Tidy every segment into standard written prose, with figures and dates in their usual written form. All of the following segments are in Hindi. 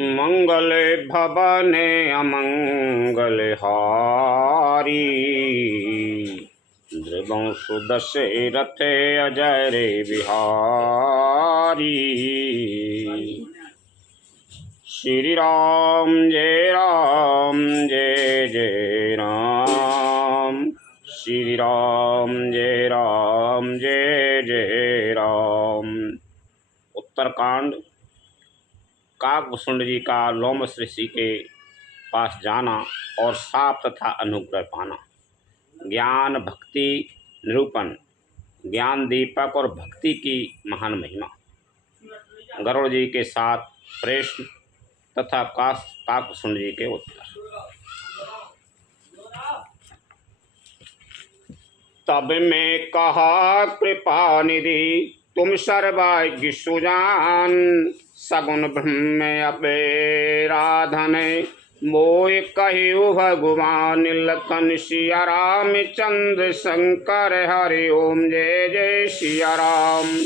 मंगले भवने अमंगल हारी। द्रिवंशु दशरथे अजय रे बिहारी। श्री राम जय जय राम। श्री राम जय जय राम। उत्तरकांड। काकभूषुंड जी का लोमश ऋषि के पास जाना और शाप तथा अनुग्रह पाना। ज्ञान भक्ति निरूपण। ज्ञान दीपक और भक्ति की महान महिमा। गरुड़ जी के साथ प्रश्न तथा काकभूषुंड जी के उत्तर। तब मैं कहा कृपा निधि तुम सर्वज्ञ सुजान। सगुन ब्रह्म अबेराधन मोय कहु भगवान। लखन सिया राम चंद्र शंकर हरि ओम जय जय सिया राम।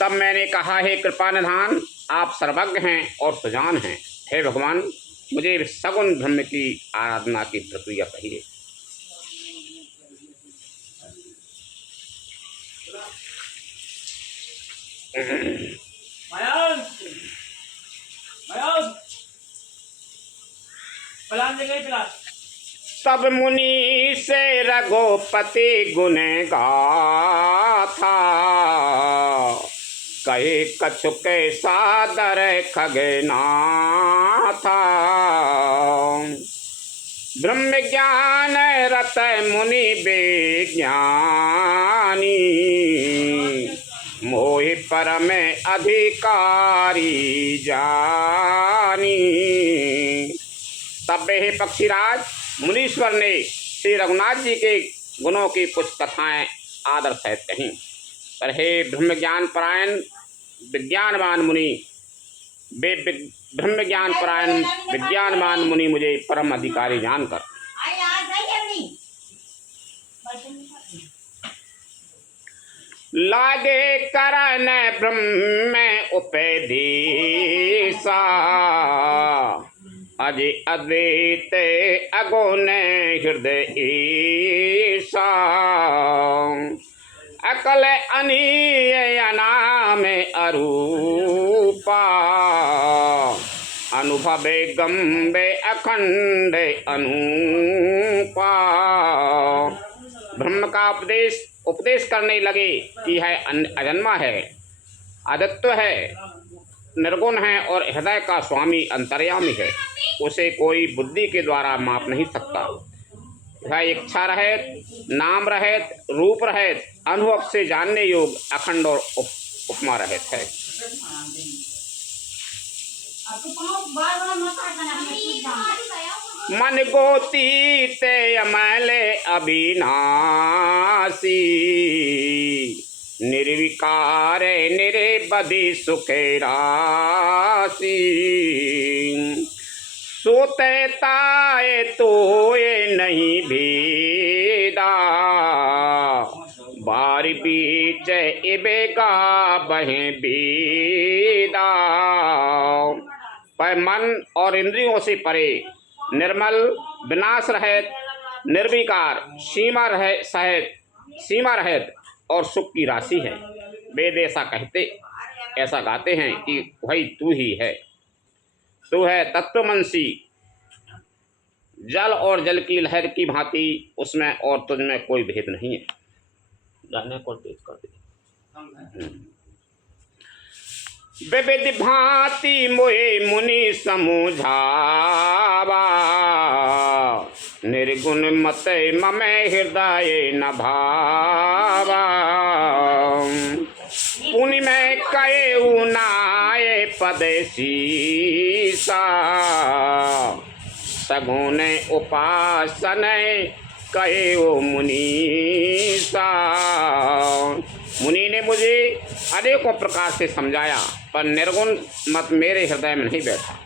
तब मैंने कहा, हे कृपा निधान, आप सर्वज्ञ हैं और सुजान हैं। हे भगवान, मुझे सगुन ब्रह्म की आराधना की प्रक्रिया कहिए। तब मुनि से रघुपति गुण गाथा। कहे कछुक सादर खगनाथा। ब्रह्म ज्ञान रत मुनि विज्ञानी। मोहि परम अधिकारी जानी। तब हे पक्षीराज मुनीश्वर ने श्री रघुनाथ जी के गुणों की कुछ कथाएं आदर सहित कहीं। पर हे ब्रह्म ज्ञान परायण विज्ञानवान मुनि, ब्रह्म ज्ञान परायण विज्ञानवान मुनि मुझे परम अधिकारी जानकर लागे करन ब्रह्म उपदेशा। अजय अद्वैत अगुण हृदय ईसा। अकल अनीय अनाम अरूपा। अनुभवे गम्बे अखंड अनूपा। ब्रह्म का उपदेश करने लगे कि है अजन्मा है, अद्वितीय है, निर्गुण है और हृदय का स्वामी अंतर्यामी है। उसे कोई बुद्धि के द्वारा माप नहीं सकता। वह इच्छा रहित, नाम रहित, रूप रहित, अनुभव से जानने योग्य, अखंड और उपमा रहित है। मन गोतीत अमल अविनाशी। निर्विकार निरवधि सुख राशि। सोते ताए तोए नहीं भेदा। बारी बीच इबेगा बहें बेदा। पर मन और इंद्रियों से परे, निर्मल, विनाश रहित, निर्विकार, सीमा रहित और सुख की राशि है। वेद ऐसा गाते हैं कि वही तू ही है। तू है तत्वमंसी, जल और जल की लहर की भांति, उसमें और तुझमें कोई भेद नहीं है। जाने को तेज कर दे। विविध भांति मोहे मुनि समझावा। निर्गुण मत मम हृदय न भावा। पुनि में कहे नाय पद सीसा। सगुण उपासन कहे मुनीसा। मुनि ने मुझे अनेकों प्रकार से समझाया, पर निर्गुण मत मेरे हृदय में नहीं बैठा।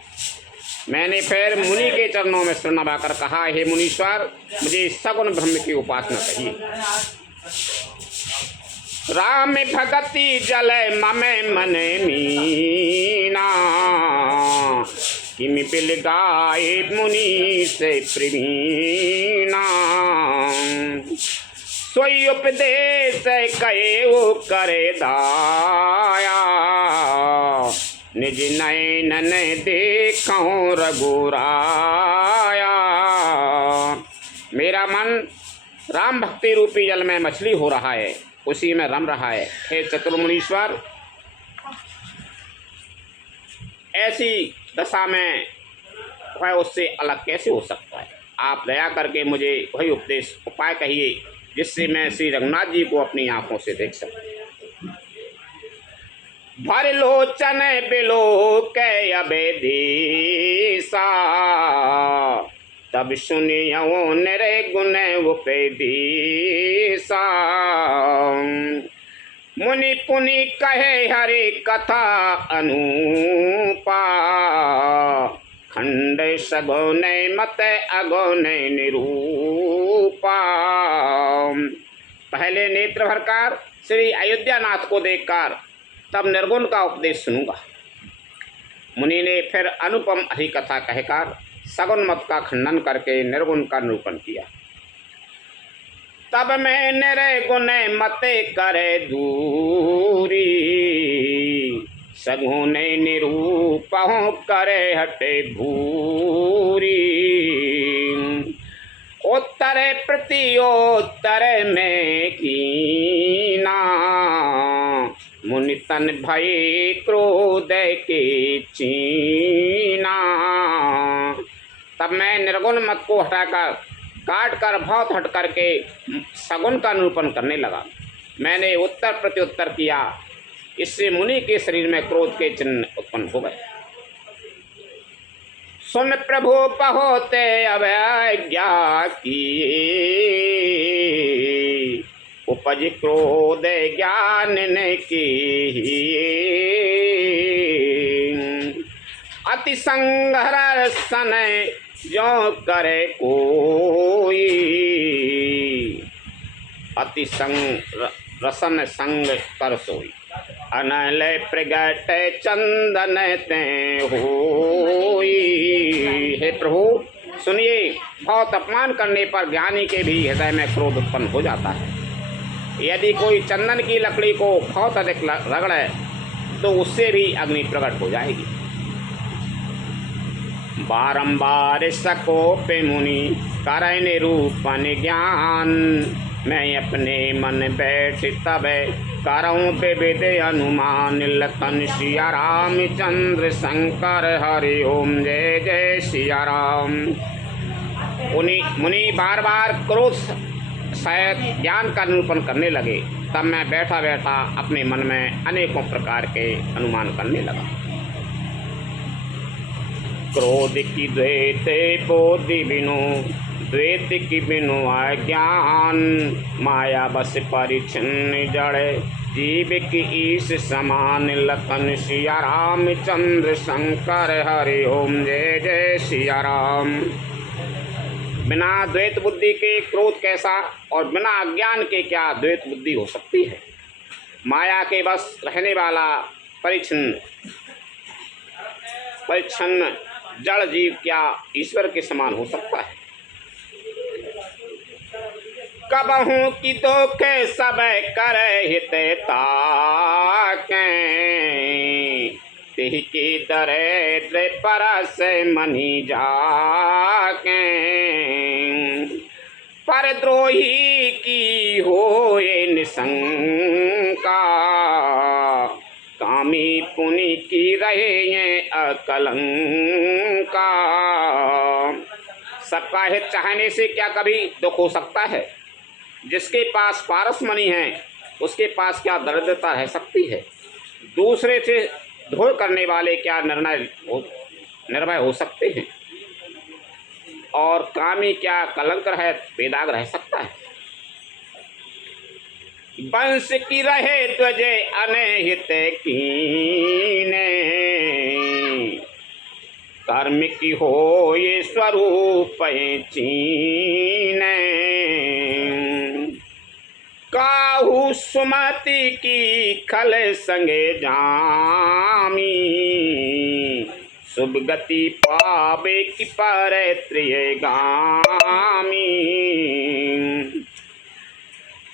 मैंने फिर मुनि के चरणों में सिर नवाकर कहा, हे मुनीश्वर, मुझे सगुण ब्रह्म की उपासना कहिए। राम भगति जल मम मन मीना। किमि बिल गाए मुनि से प्रवीणा। सोई उपदेश कहे वो करे दाया, निज नयन देखूं रघुराया। मेरा मन राम भक्ति रूपी जल में मछली हो रहा है, उसी में रम रहा है। हे चतुर्मुनीश्वर, ऐसी दशा में वह उससे अलग कैसे हो सकता है? आप दया करके मुझे वही उपदेश उपाय कहिए जिससे मैं श्री रघुनाथ जी को अपनी आंखों से देख सकूं। भर लोचन बिलो कै अबे देसा, तब सुनियो निर्गुण उपदेसा। मुनि पुनि कहे हरि कथा अनूपा, खंड सगुन मत अगुन निरूपा। पहले नेत्र भरकर श्री अयोध्यानाथ को देखकर तब निर्गुण का उपदेश सुनूंगा। मुनि ने फिर अनुपम हरि कथा कहकर सगुन मत का खंडन करके निर्गुण का निरूपण किया। तब मैं निर्गुण मते करे दूरी, सगुन निरूपहु करे हटे भूरी। उत्तर प्रत्योत्तर में कीना, मुनि तन भय क्रोध के चीना। तब मैं निर्गुण मत को हटाकर काट कर बहुत हट करके सगुन का निरूपण करने लगा। मैंने उत्तर प्रत्युत्तर किया, इससे मुनि के शरीर में क्रोध के चिन्ह उत्पन्न हो गए। सुन प्रभु पहोते अवज्ञा किए, उपज क्रोध ज्ञान ने की। अति संघर सन जो करे कोई, अति संग रसन संग कर सोई। अनल प्रगट चंदन ते होई। हे प्रभु सुनिए, बहुत अपमान करने पर ज्ञानी के भी हृदय में क्रोध उत्पन्न हो जाता है। यदि कोई चंदन की लकड़ी को बहुत अधिक रगड़े तो उससे भी अग्नि प्रकट हो जाएगी। बारंबार सकोप मुनि करे निरूपण ज्ञान, मैं अपने मन बैठ तब करऊँ विविध अनुमान। लखन सिया रामचंद्र शंकर हरि ओम जय जय सिया राम। मुनि बार बार क्रोध सहित ज्ञान का निरूपण करने लगे। तब मैं बैठा बैठा अपने मन में अनेकों प्रकार के अनुमान करने लगा। क्रोध की द्वैत बोधि बिनु, द्वैत की बिनु अज्ञान। माया बस परिच्छिन्न जड़, जीव की ईश समान। लखन सिया रामचंद्र शंकर हरि ओम जय जय सिया राम। बिना द्वैत बुद्धि के क्रोध कैसा, और बिना अज्ञान के क्या द्वैत बुद्धि हो सकती है? माया के बस रहने वाला परिच्छन्न जड़ जीव क्या ईश्वर के समान हो सकता है? कबहू की दोखे सब कर हित ताके, तिहि की दरिद्र परस मनि जाके। परद्रोही की होए निशंका, कामी पुनि की रहे अकलंका। सबका हित चाहने से क्या कभी दुख हो सकता है? जिसके पास पारस मणि है उसके पास क्या दरिद्रता रह सकती है? दूसरे से द्रोह करने वाले क्या निर्भय हो सकते हैं? और कामी क्या कलंक रह बेदाग रह सकता है? वंश की रहे तुझे अनहित कीने, कर्म की हो ये स्वरूप चीने। काहू सुमति की खल संगे जामी, शुभ गति पावे कि पर त्रियगामी।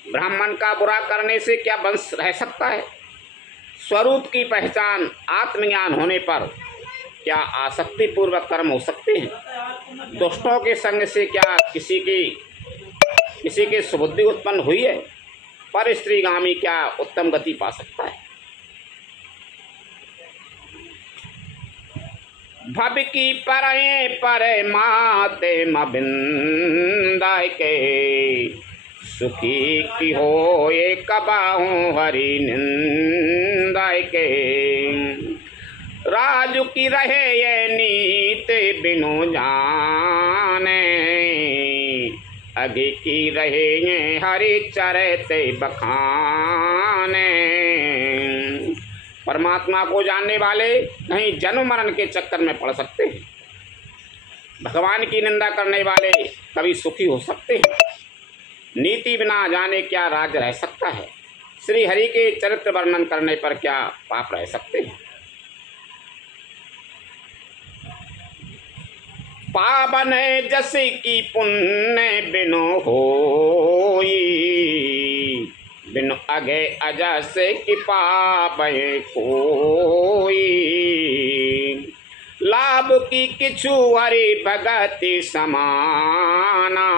ब्राह्मण का बुरा करने से क्या वंश रह सकता है? स्वरूप की पहचान आत्मज्ञान होने पर क्या आसक्ति पूर्वक कर्म हो सकते हैं? दुष्टों के संग से क्या किसी के सुबुद्धि उत्पन्न हुई है? पर स्त्रीगामी क्या उत्तम गति पा सकता है? भव की परये परे माते मबिंदाय के, सुखी की हो ये कबाहूँ हरि निंदाय के। राजू की रहे ये नीत बिनु जाने, अगे की रहे ये हरि चरते बखाने। परमात्मा को जानने वाले नहीं जन्म मरण के चक्कर में पड़ सकते हैं। भगवान की निंदा करने वाले कभी सुखी हो सकते हैं। नीति बिना जाने क्या राज्य रह सकता है? श्री हरि के चरित्र वर्णन करने पर क्या पाप रह सकते हैं? पावन जस की पुण्य बिनु होई, बिनु अगे अजस की पावे कोई। लाभ की किछु हरि भगति समाना,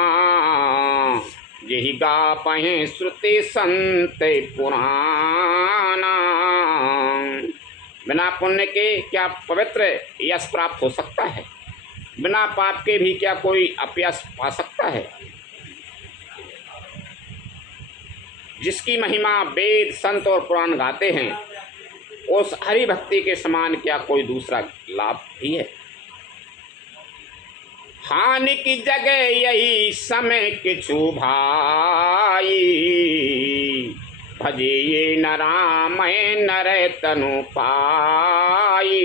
यही गा पहे श्रुति संत पुराना। बिना पुण्य के क्या पवित्र यश प्राप्त हो सकता है? बिना पाप के भी क्या कोई अपयश पा सकता है? जिसकी महिमा वेद संत और पुराण गाते हैं, उस हरि भक्ति के समान क्या कोई दूसरा लाभ भी है? हानि की जगह यही समय किछु भाई, भजे ये न राम नर तनु पाई।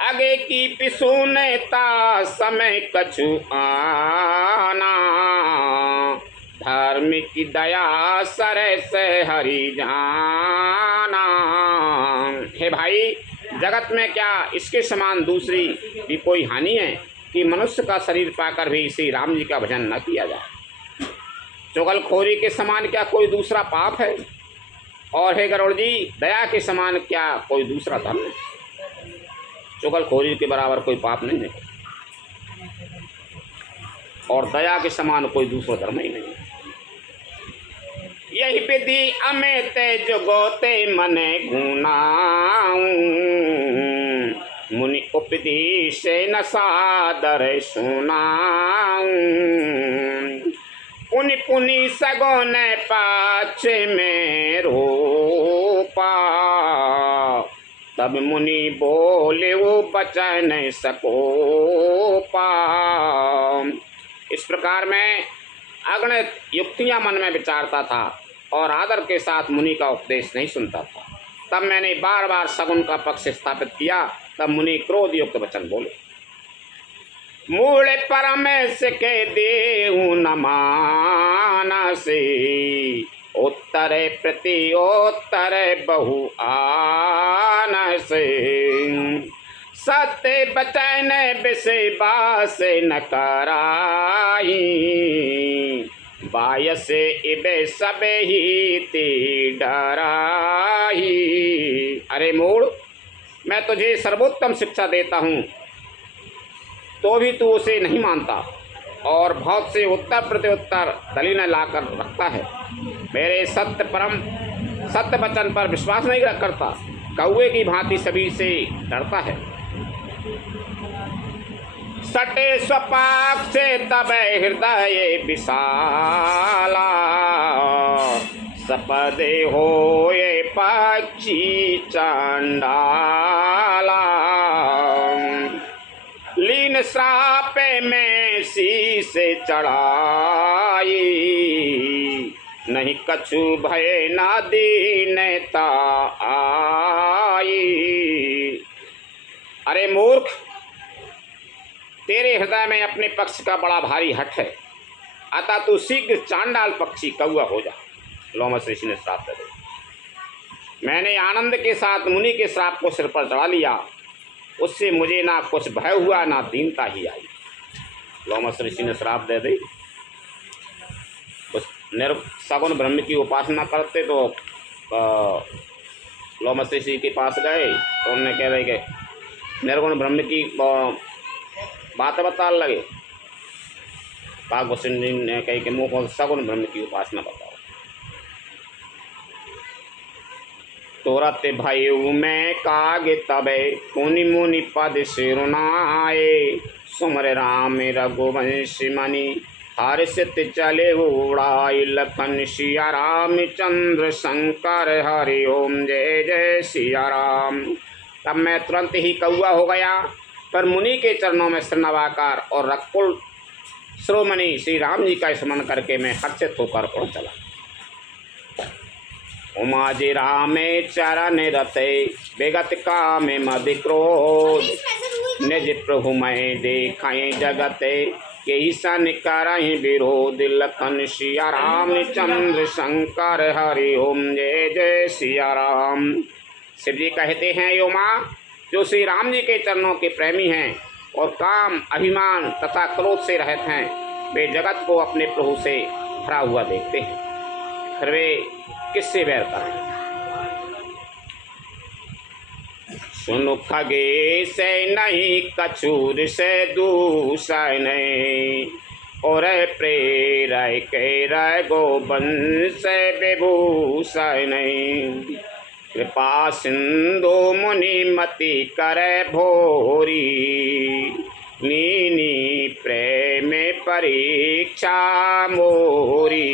आगे की पिसुनता समय कछु आना, धर्म की दया सर से हरि जाना। हे भाई, जगत में क्या इसके समान दूसरी भी कोई हानि है कि मनुष्य का शरीर पाकर भी श्री राम जी का भजन न किया जाए? चुगलखोरी के समान क्या कोई दूसरा पाप है? और हे गरुड़ जी, दया के समान क्या कोई दूसरा धर्म है? चुगलखोरी के बराबर कोई पाप नहीं है और दया के समान कोई दूसरा धर्म ही नहीं। यही विधि अमित जुगोते मने गुनाऊं, मुनि उपदेश न सादर सुनाऊं। पुनि पुनि सगुन पाछे में रोपा, तब मुनि बोले वो बचा नहीं सको पा। इस प्रकार मैं अगणित युक्तियां मन में विचारता था और आदर के साथ मुनि का उपदेश नहीं सुनता था। तब मैंने बार बार सगुन का पक्ष स्थापित किया। तब मुनि क्रोध युक्त वचन बोले, मूल परमेश के देहु न मानसे, उत्तर प्रति उत्तर बहु आनसे। सत्य बचन विषय बास न कराई, बायस इबे सबे ही ते डराई। अरे मूढ़, मैं तुझे सर्वोत्तम शिक्षा देता हूँ तो भी तू उसे नहीं मानता और बहुत से उत्तर प्रत्युत्तर दलीलें लाकर रखता है। मेरे सत्य वचन पर विश्वास नहीं करता, कौवे की भांति सभी से डरता है। सटे स्वपाक से तब हृदय विशाला, सपदे हो ये पक्षी चांडाला। लीन श्राप में शीश चढ़ाई, नहीं कछु भय ना दीनता आई। अरे मूर्ख, तेरे हृदय में अपने पक्ष का बड़ा भारी हठ है, अतः तू शीघ्र चांडाल पक्षी कौआ हो जा। लोमस ऋषि ने श्राप दे दिया। मैंने आनंद के साथ मुनि के श्राप को सिर पर चढ़ा लिया उससे मुझे ना कुछ भय हुआ ना दीनता ही आई। लोमस ऋषि ने श्राप दे दी। उस सगुण ब्रह्म की उपासना करते तो लोमस ऋषि के पास गए तो उन्होंने कह रहे कि निर्गुण ब्रह्म की बात बता लगे। काकभूषण जी ने कही कि मुँह को सगुण ब्रह्म की उपासना बताओ। तोरत भयऊ में काग तबे पुनि मुनि पद सिरुनाए सुमर राम रघुवंश मणि हर्षित चले उड़ाई लखन सिया राम चंद्र शंकर हरि ओम जय जय सिया राम। तब मैं तुरंत ही कौआ हो गया, पर मुनि के चरणों में सिर नवाकर और रकुल श्रोमणि श्री राम जी का स्मरण करके मैं हर्षित होकर उड़ चला। उमा जी रामे चरण रते विगत काम मद क्रोध निज प्रभु मैं देखाए जगते के सन करहि विरोध लखन सिया राम चंद्र शंकर हरि ओम जय जय सिया राम। शिव जी कहते हैं, यो माँ जो श्री राम जी के चरणों के प्रेमी हैं और काम अभिमान तथा क्रोध से रहित हैं, वे जगत को अपने प्रभु से भरा हुआ देखते हैं, फिर वे किससे बैर करें। सुनु खगे से नहीं कछूर से दूसर नहीं और प्रेर के गोबंश से विभूषण नहीं। कृपा सिंधु मुनि मति करे भोरी नीनी प्रेम परीक्षा मोरी।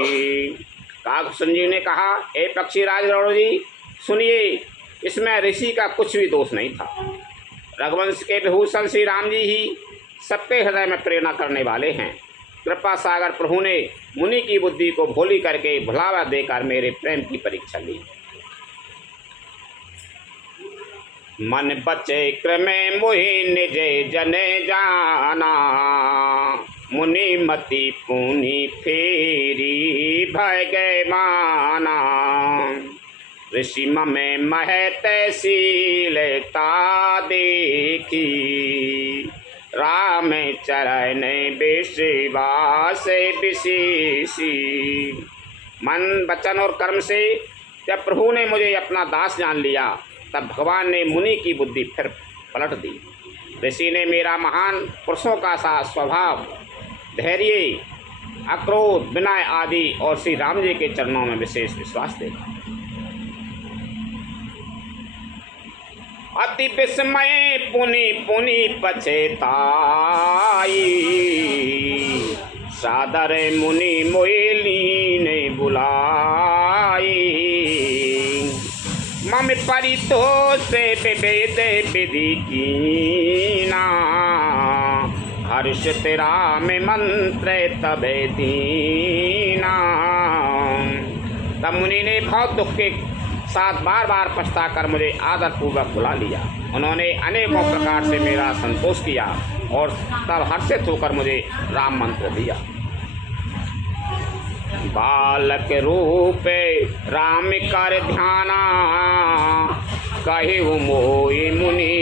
काकभूषण जी ने कहा, ए पक्षीराज गरुड़ जी सुनिए, इसमें ऋषि का कुछ भी दोष नहीं था। रघुवंश के विभूषण श्री राम जी ही सबके हृदय में प्रेरणा करने वाले हैं। कृपा सागर प्रभु ने मुनि की बुद्धि को भोली करके भुलावा देकर मेरे प्रेम की परीक्षा ली। मन बचे क्रमे मोहि निजे जने जाना मुनि मति पुनि फेरी भय गए माना। ऋषि में महते शीलता देखी राम चरण विश्वास विशेषी। मन वचन और कर्म से जब प्रभु ने मुझे अपना दास जान लिया, तब भगवान ने मुनि की बुद्धि फिर पलट दी। ऋषि ने मेरा महान पुरुषों का सा स्वभाव, धैर्य, अक्रोध, विनय आदि और श्री राम जी के चरणों में विशेष विश्वास देखा। अति विस्मय पुनि पुनि पछताई सादर मुनि मोहिनी ने बुलाई। मम परितोष विवेद विधि कीना हर्षित राम मंत्र तबे दीना। तब मुनि ने बहुत दुख के साथ बार बार पछता कर मुझे आदरपूर्वक बुला लिया। उन्होंने अनेकों प्रकार से मेरा संतोष किया और तब हर्षित होकर मुझे राम मंत्र दिया। बालक रूपे राम कर ध्याना कहिउ मोहि मुनि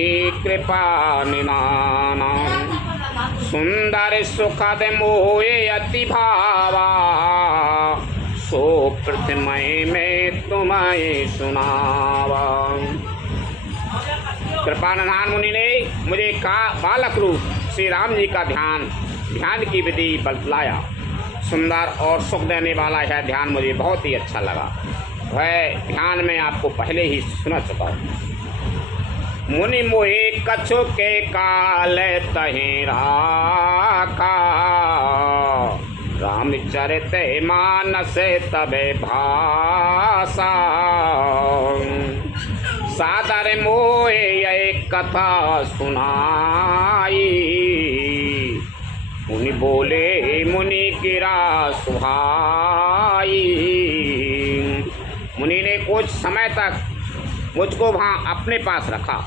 कृपा निधाना। सुंदर सुखद मोहे अति भावा सो प्रथमय में तुम्हें सुनावा। कृपानिधान मुनि ने मुझे बालक रूप श्री राम जी का ध्यान की विधि बतलाया। सुंदर और सुख देने वाला यह ध्यान मुझे बहुत ही अच्छा लगा। वह ध्यान में आपको पहले ही सुना चुका हूँ। मुनि मोहे कछु के काल तहें राखा रामचरित मानस तबे भाषा। सादर मोहे एक कथा सुनाई मुनि बोले मुनि गिरा सुहाई। मुनि ने कुछ समय तक मुझको वहाँ अपने पास रखा।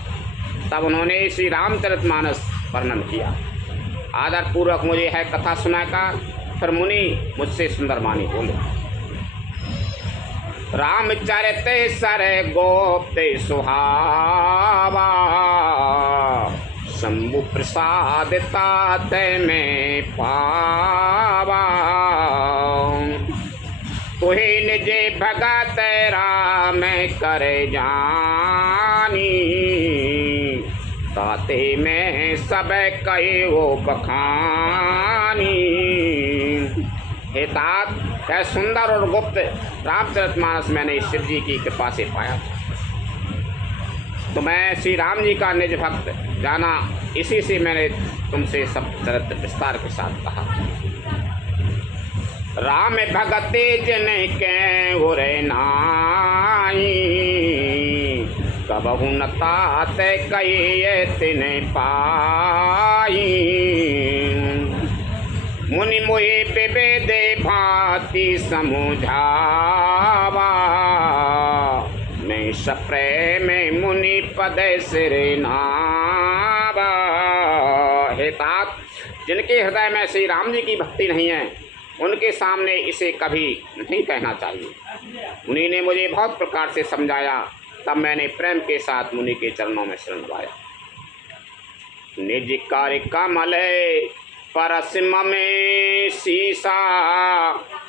तब उन्होंने श्री रामचरितमानस वर्णन किया। आदरपूर्वक मुझे यह कथा सुनाकर फिर मुनि मुझसे सुंदर वाणी बोले। रामचरित सर गोप्त सुहावा प्रसाद तात में पावा। तुहे निज भगत राम कर जानी, ताते में सब कहे वो बखानी। हे तात, क्या सुंदर और गुप्त रामचरितमानस मैंने शिव जी की कृपा से पाया। तो मैं श्री राम जी का निज भक्त जाना, इसी से मैंने तुमसे सब चरित्र विस्तार के साथ कहा। राम भगते जन के उरे नाई, कबहु न तात कहिए तिन पाई। मुनि मोहि विवेदे भांति समुझावा, मैं सप्रेम मुनि पद सिर नावा। हे तात, जिनके हृदय में श्री राम जी की भक्ति नहीं है, उनके सामने इसे कभी नहीं कहना चाहिए। मुनि ने मुझे बहुत प्रकार से समझाया, तब मैंने प्रेम के साथ मुनि के चरणों में शरण पाया। निज कार्य कमल परसिम में सीसा,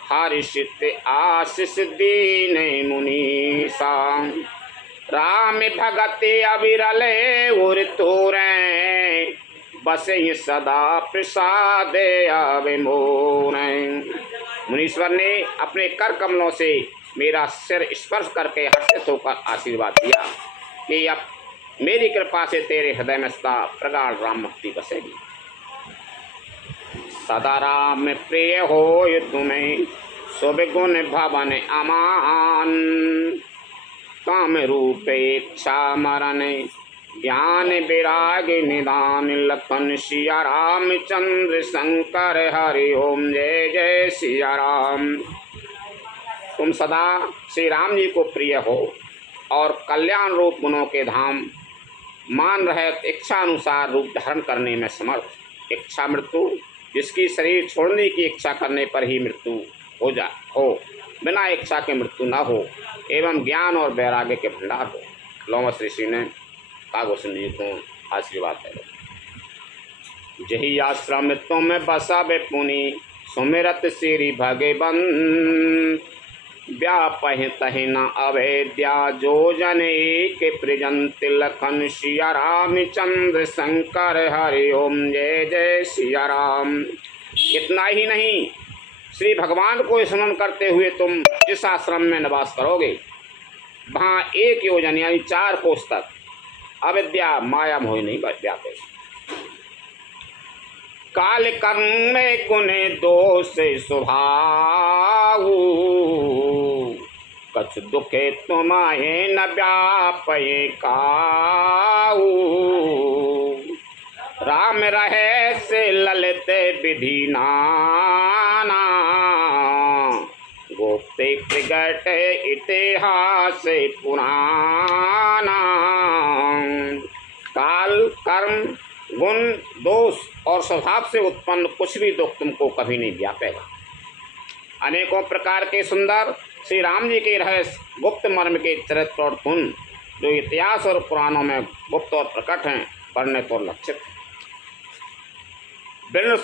हर्षित आशीष दीन मुनीसा। राम भगत अविरल उर तोरे, बसे सदा प्रसाद आवे मोरे। मुनीश्वर ने अपने कर कमलों से मेरा सिर स्पर्श करके हर्षित होकर आशीर्वाद दिया कि अब मेरी कृपा से तेरे हृदय में सदा प्रगाढ़ राम भक्ति बसेगी। सदा राम प्रिय हो तुम्हें, शुभ गुण भवन अमान। काम रूप इच्छा मरण, ज्ञान विराग निदान। लखन सिया रामचंद्र शंकर हरि ओम, जय जय सिया राम। तुम सदा श्री राम जी को प्रिय हो और कल्याण रूप गुणों के धाम मान रहे इच्छा अनुसार रूप धारण करने में समर्थ। इच्छा मृत्यु, जिसकी शरीर छोड़ने की इच्छा करने पर ही मृत्यु हो, बिना इच्छा के मृत्यु न हो, एवं ज्ञान और वैराग्य के भंडार हो। लोमस ऋषि ने कागोसन जी को आशीर्वाद है। जही आश्रम तुम बसावे पुनि, सुमिरत श्री भगवन। व्यापह तहि न अवेद्या, जो जने के प्रिजंत। लखन सिया रामचंद्र शंकर हरि ओम, जय जय सिया राम। इतना ही नहीं, श्री भगवान को स्मरण करते हुए तुम जिस आश्रम में निवास करोगे, वहाँ 1 योजन यानी 4 कोस तक अविद्या माया मोह नहीं व्यापे। काल कर्म में गुण दोष स्वभाव, कछ दुखे तुम्हें न व्यापे काऊ। राम रहे से ललित विधि नाना, गोप्ते प्रगट इतिहास पुराना। काल कर्म गुण दोष और स्वभाव से उत्पन्न कुछ भी दुख तुमको कभी नहीं व्यापेगा। अनेकों प्रकार के सुंदर श्री राम जी के रहस्य गुप्त मर्म के चरित्र और गुण जो इतिहास और पुराणों में गुप्त और प्रकट हैं, वर्णित और लक्षित। बिनु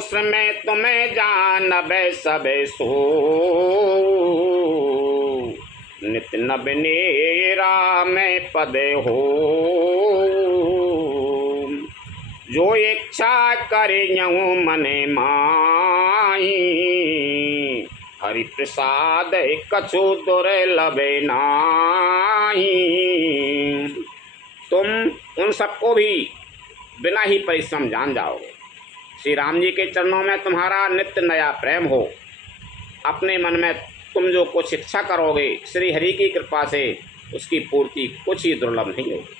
समय तुम्हें जानबे सबे सो, नित नबने राम पद हो। जो इच्छा करे यऊ मने माई, हरि प्रसाद कछु दुर्लभे नाई। तुम उन सबको भी बिना ही परिश्रम जान जाओगे। श्री राम जी के चरणों में तुम्हारा नित्य नया प्रेम हो। अपने मन में तुम जो कुछ इच्छा करोगे, श्री हरि की कृपा से उसकी पूर्ति कुछ ही दुर्लभ नहीं होगी।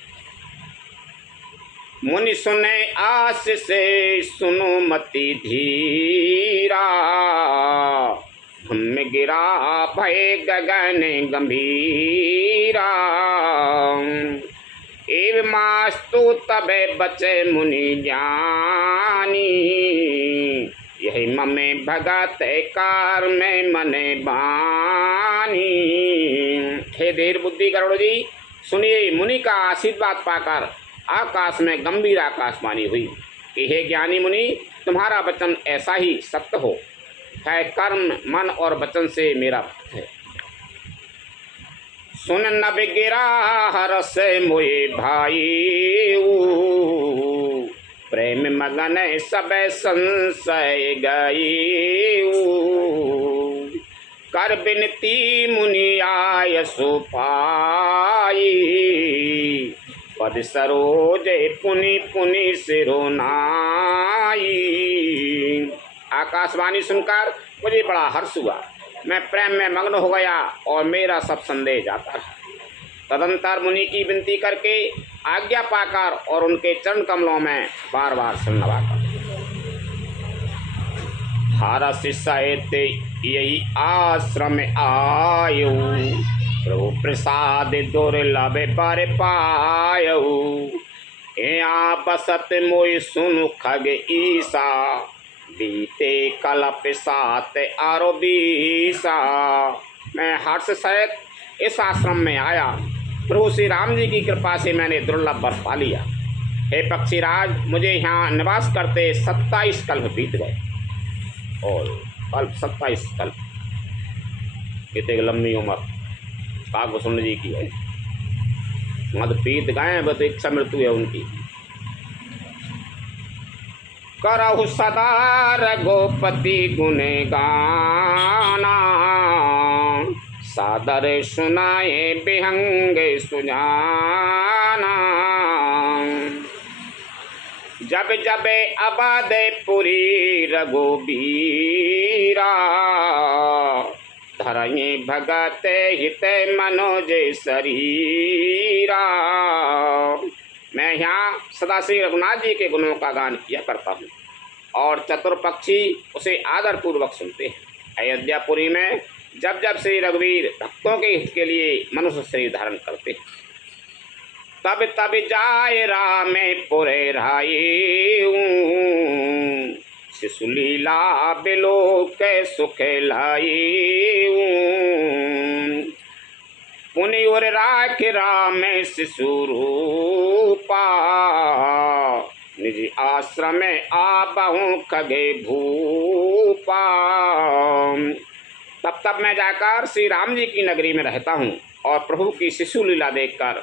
मुनि सुने आस से सुनो मति धीरा, हम गिरा भय गगन गंभीरा। एव मास्तु तबे बचे मुनि ज्ञानी, यही ममे भगत कार में मने बानी। हे धीर बुद्धि गरुड़ जी, सुनिए, मुनि का आशीर्वाद पाकर आकाश में गंभीर आकाशवाणी हुई कि हे ज्ञानी मुनि, तुम्हारा वचन ऐसा ही सत्य हो है। कर्म मन और वचन से मेरा भक्त है। सुन न बिगिरा हरस मोए भाई, प्रेम मगन सब संशय गई। कर बिनती मुनि आय सुपाई, पद सरोज पुनि पुनि सिरोनाई। आकाशवाणी सुनकर मुझे बड़ा हर्ष हुआ। मैं प्रेम में मग्न हो गया और मेरा सब संदेह जाता रहा। तदंतर मुनि की विनती करके आज्ञा पाकर और उनके चरण कमलों में बार बार सिर नवाकर हरस सहित यही आश्रम आयु, प्रभु प्रसाद दुर्लभ पर पायु। यहाँ बसत मोय सुनु खग ईसा, बीते कल्प सात आरो बीसा। मैं हर्ष सहित इस आश्रम में आया। प्रभु श्री राम जी की कृपा से मैंने दुर्लभ वर पा लिया। हे पक्षीराज, मुझे यहाँ निवास करते 27 कल्प बीत गए। और कल्प 27 कल्प, कितनी लंबी उम्र काकुसुंड जी की है। मत बीत गए, बस इच्छा मृत्यु है उनकी। करहु सदा रघुपति गुण गाना, सादर सुनाए बिहंग सुजाना। जब जब अवधपुरी रघुबीरा, धरई भगत हित मनोज शरीरा। मैं यहाँ सदा श्री रघुनाथ जी के गुणों का गान किया करता हूँ और चतुर पक्षी उसे आदरपूर्वक सुनते हैं। अयोध्यापुरी में जब जब श्री रघुवीर भक्तों के हित के लिए मनुष्य शरीर धारण करते हैं, तब तब जाय राम पुरे राई। शिशुलीला बिलो के सुख लाई, पुनि और राख राम शिशु रूपा। निज आश्रम आबहु खगे भूपा। तब तब मैं जाकर श्री राम जी की नगरी में रहता हूँ और प्रभु की शिशु लीला देखकर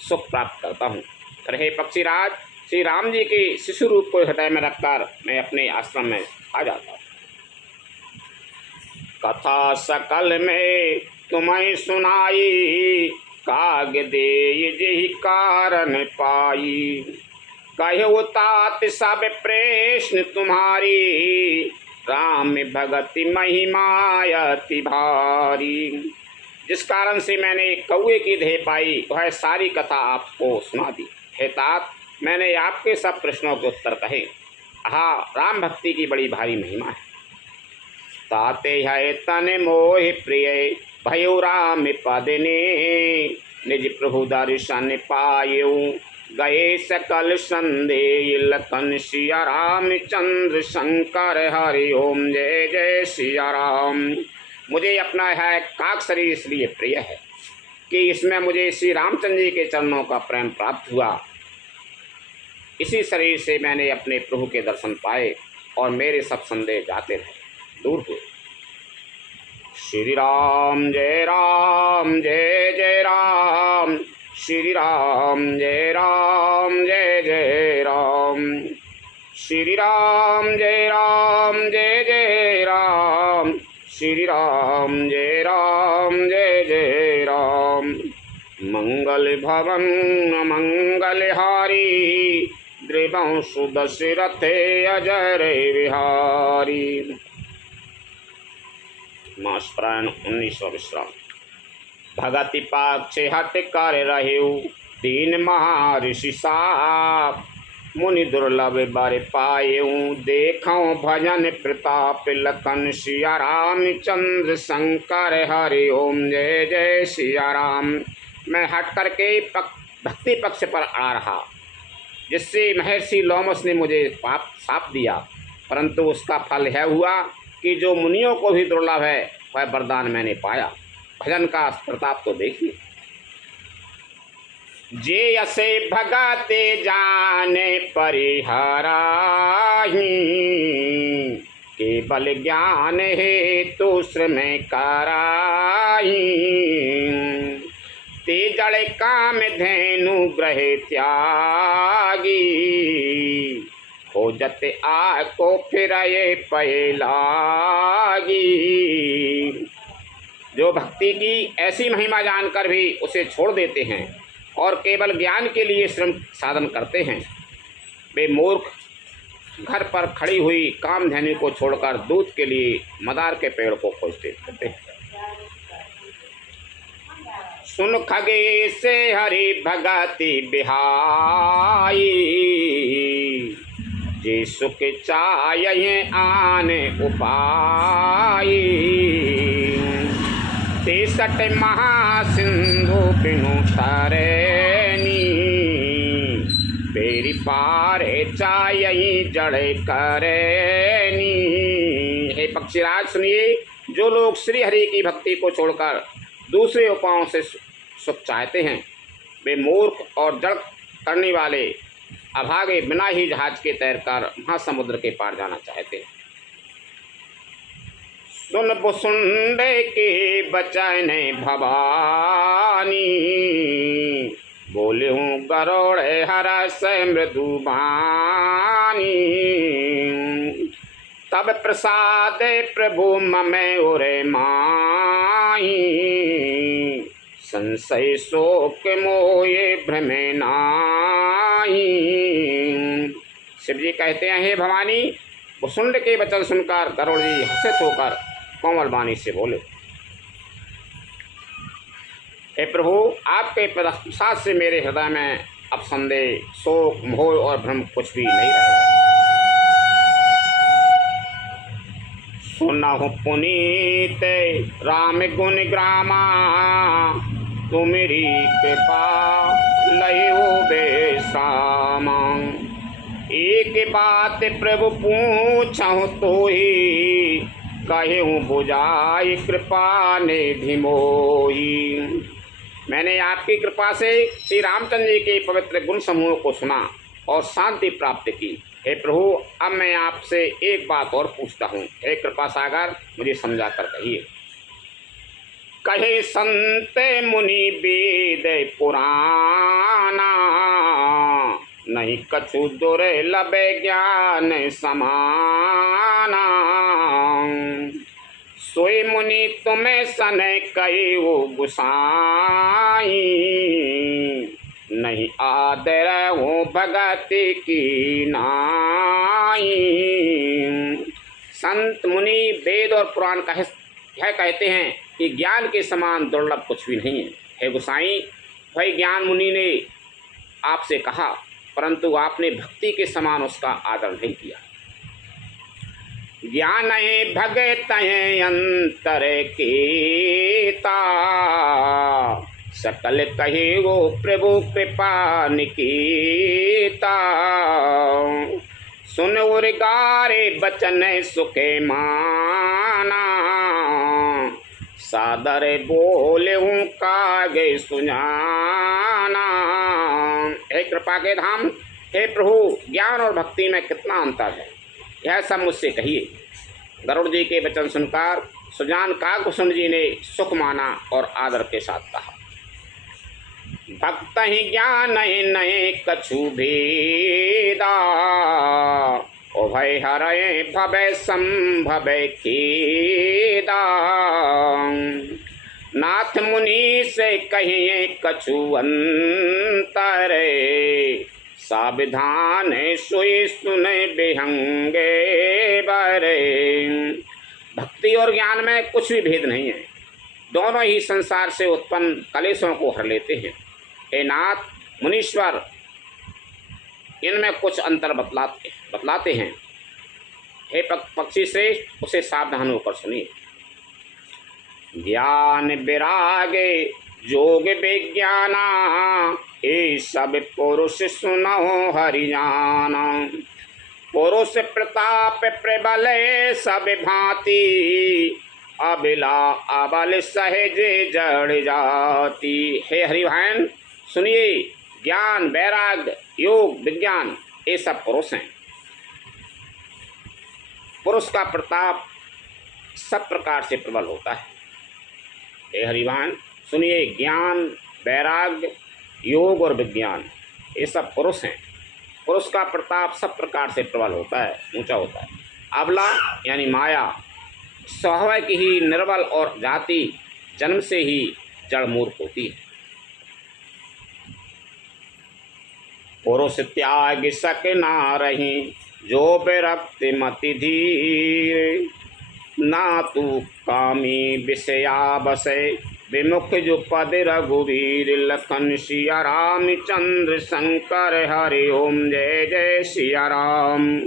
सुख प्राप्त करता हूँ। रहे पक्षीराज, श्री राम जी के शिशु रूप को हृदय में रखकर मैं अपने आश्रम में आ जाता हूँ। कथा सकल में तुम्हें सुनाई, काग दे यही कारण पाई। कहो तात सब प्रश्न तुम्हारी, राम भगति महिमायति भारी। जिस कारण से मैंने कौए की देह पाई, वह सारी कथा आपको सुना दी। हे तात, मैंने आपके सब प्रश्नों के उत्तर कहे। हाँ, राम भक्ति की बड़ी भारी महिमा है। ताते है तन मोह प्रिय, भयो राम पदने। निज प्रभु दर्शन पायो, गए सकल संदेह। लखन सिया राम चंद्र शंकर हरि ओम जय जय सिया राम। मुझे अपना है काक शरीर इसलिए प्रिय है कि इसमें मुझे श्री रामचंद्र जी के चरणों का प्रेम प्राप्त हुआ। इसी शरीर से मैंने अपने प्रभु के दर्शन पाए और मेरे सब संदेह जाते रहे, दूर हुए। श्री राम जय जय राम, श्री राम जय जय राम, श्री राम जय जय राम, श्री राम जय जय राम। मंगल भवन मंगल हारी, द्रिवंशु दशरथे अजर विहारी। मास प्राण 1900 विश्राम। भगति पाक्ष हट कर रहु, दीन महर्षि साप। मुनि दुर्लभ बर पायऊ, देखऊँ भजन प्रताप। लखन सिया राम चंद्र शंकर हरि ओम जय जय सिया राम। मैं हट करके भक्ति पक्ष पर आ रहा, जिससे महर्षि लोमस ने मुझे पाप साप दिया, परंतु उसका फल यह हुआ कि जो मुनियों को भी दुर्लभ है वह वरदान मैंने पाया। भजन का प्रताप तो देखिए। जे असे भगते जाने परिहराही, केवल ज्ञान हेतु श्रम कराही। ते जड़ काम धेनु ग्रह त्यागी, खोजत आको फिर पय लागी। जो भक्ति की ऐसी महिमा जानकर भी उसे छोड़ देते हैं और केवल ज्ञान के लिए श्रम साधन करते हैं, वे मूर्ख घर पर खड़ी हुई कामधेनु को छोड़कर दूध के लिए मदार के पेड़ को खोजते रहते हैं। सुन खगे से हरि भगति बिहाई, जे सुख चाहे आन उपाई। 63 महासिंधु बिनु तरनी, पेरी पारे चायई जड़े करेनी। हे पक्षीराज सुनिए, जो लोग श्री हरि की भक्ति को छोड़कर दूसरे उपायों से सुख चाहते हैं, वे मूर्ख और जड़ करने वाले अभागे बिना ही जहाज के तैरकर महासमुद्र के पार जाना चाहते हैं। सुन बुसुंडे के बचन भवानी, बोले हूँ गरुड़ हरस मृदुबानी। तब प्रसाद प्रभु ममे उरे माही, संशय शोक मोये भ्रमे नाही। शिव जी कहते हैं, हे भवानी, भुसुंड के वचन सुनकर गरुड़ जी हर्षित होकर कोमल वाणी से बोले, हे प्रभु, आपके प्रसाद से मेरे हृदय में अब संदेह, शोक, मोह और भ्रम कुछ भी नहीं रहेगा। सुनहु पुनीत राम गुण ग्रामा, तुमरी कृपा लयो बेसामा। एक बात प्रभु पूछहु तोहि, कहूँ बुझाई कृपा निधि मोही। मैंने आपकी कृपा से श्री रामचंद्र जी के पवित्र गुण समूह को सुना और शांति प्राप्त की। हे प्रभु, अब मैं आपसे एक बात और पूछता हूँ, हे कृपा सागर, मुझे समझा कर कहिए। कहे संत मुनि वेद पुराना, नहीं कछु दुर्लभ ज्ञान समाना। सोई मुनि तुम्हें सन कहो गुसाई, नहीं आदर हो भगति की नाई। संत मुनि वेद और पुराण यह कहते हैं कि ज्ञान के समान दुर्लभ कुछ भी नहीं है। हे गोसाई, भाई ज्ञान मुनि ने आपसे कहा, परंतु आपने भक्ति के समान उसका आदर नहीं किया। ज्ञान भगत अंतर केता, सकल कहे वो प्रभु कृपा निकेता। सुन उर गारे बचन सुखे माना, सादर बोले हूँ कागे सुजाना। हे कृपा के धाम, हे प्रभु, ज्ञान और भक्ति में कितना अंतर है, यह सब मुझसे कहिए। गरुड़ जी के वचन सुनकर सुजान कागभूषण जी ने सुख माना और आदर के साथ कहा, भक्त ही ज्ञान नये कछु भेदा, ओ भय हरय भवय संभवय खेदा। नाथ मुनि से कहिए कछु अंतर, सावधान सोई सुन बेहंगे बरे। भक्ति और ज्ञान में कुछ भी भेद नहीं है, दोनों ही संसार से उत्पन्न कलेशों को हर लेते हैं। हे नाथ मुनीश्वर, इनमें कुछ अंतर बतलाते हैं। हे पक्षी श्रेष्ठ, उसे सावधान होकर सुनिए। ज्ञान विरागे जोग विज्ञाना, ये सब पुरुष सुनो हरियाना। पुरुष प्रताप प्रबल सब भांति, अबिला अबल सहज जड़ जाती। हे हरिभान सुनिए, ज्ञान, वैराग्य, योग, विज्ञान, ये सब पुरुष हैं। पुरुष का प्रताप सब प्रकार से प्रबल होता है। हे हरिभान सुनिए, ज्ञान, वैराग्य, योग और विज्ञान, ये सब पुरुष हैं। पुरुष का प्रताप सब प्रकार से प्रबल होता है, ऊंचा होता है। अबला यानी माया स्वभाव की ही निर्बल और जाति जन्म से ही जड़ मूर्ख होती है। पुरुष त्याग सक ना रही, जो विरक्त मति धीर, ना तू कामी विषया बसे, विमुख जो पद रघुवीर, लखन सिया राम चंद्र शंकर हरि ओम, जय जय सिया राम।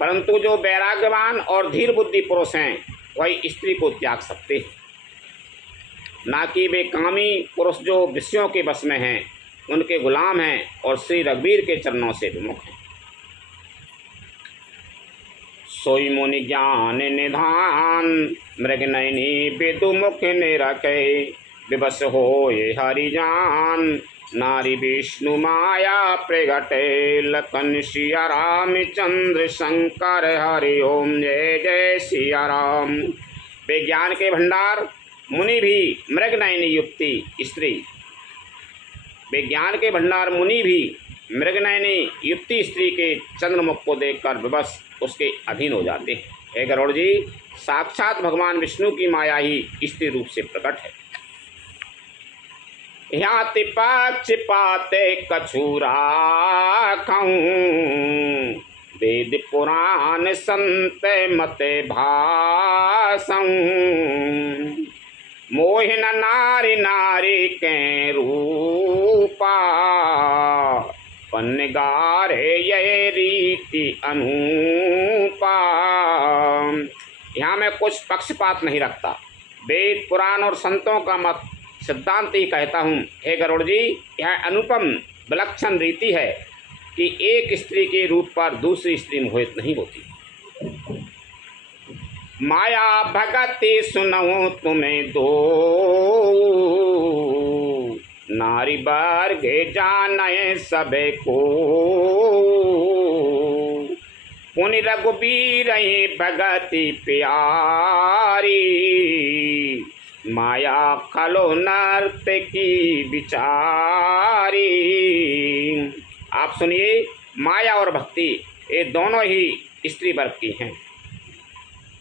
परंतु जो वैराग्यवान और धीर बुद्धि पुरुष हैं वही स्त्री को त्याग सकते हैं, ना कि वे कामी पुरुष जो विषयों के बस में हैं, उनके गुलाम हैं और श्री रघुवीर के चरणों से विमुख हैं। सोई मुनि ज्ञान निधान, मृग नयनी विदुमुख निरखे, विवश होए हरिजान, नारी विष्णु माया प्रगटे, लखन सिया राम चंद्र शंकर हरि ओम, जय जय सिया राम। वे ज्ञान के भंडार मुनि भी, मृग नयनी युक्ति स्त्री, वे ज्ञान के भंडार मुनि भी मृग नयनी युक्ति स्त्री के चंद्रमुख को देखकर विवश उसके अधीन हो जाते हैं। हे गरुड़ जी, साक्षात भगवान विष्णु की माया ही स्त्री रूप से प्रकट है। यहाँ तिपक्ष पाते कछुरा खाऊं, वेद पुराण संत मते भाषं, मोहिन नारी नारी के रूपा, पन्नगारे ये रीति अनूपा। यहाँ मैं कुछ पक्षपात नहीं रखता, वेद पुराण और संतों का मत सिद्धांत ही कहता हूँ। हे गरुड़ जी, यह अनुपम विलक्षण रीति है कि एक स्त्री के रूप पर दूसरी स्त्री मोहित नहीं होती। माया भगति सुनऊं तुम्हें दो, नारी वर्गे जाने सबे को, पुनि रघुबीर भगति प्यारी, माया खलो नर्त की बिचारी। आप सुनिए, माया और भक्ति ये दोनों ही स्त्री वर्ग की हैं,